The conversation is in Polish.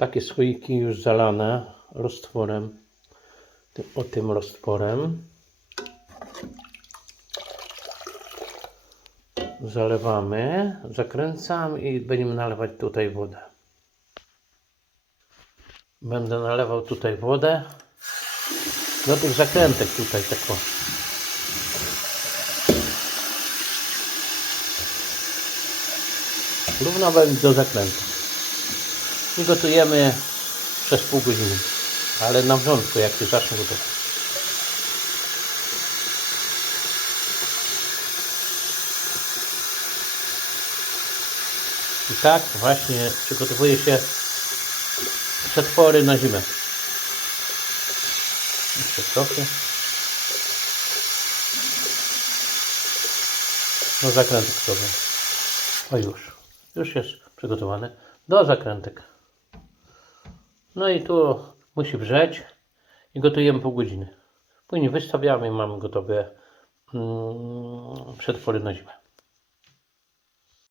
Takie słoiki już zalane roztworem, o tym roztworem. Zalewamy, zakręcam i będziemy nalewać tutaj wodę. Będę nalewał tutaj wodę do tych zakrętek tutaj tak o. Równo do zakrętu. I gotujemy przez pół godziny. Ale na wrzątku, jak się zacznie gotować. I tak właśnie przygotowuje się przetwory na zimę. Jeszcze trochę. Do zakrętek sobie. O już. Już jest przygotowane. Do zakrętek. No i tu musi wrzeć i gotujemy pół godziny. Później wystawiamy i mamy gotowe mm, przetwory na zimę.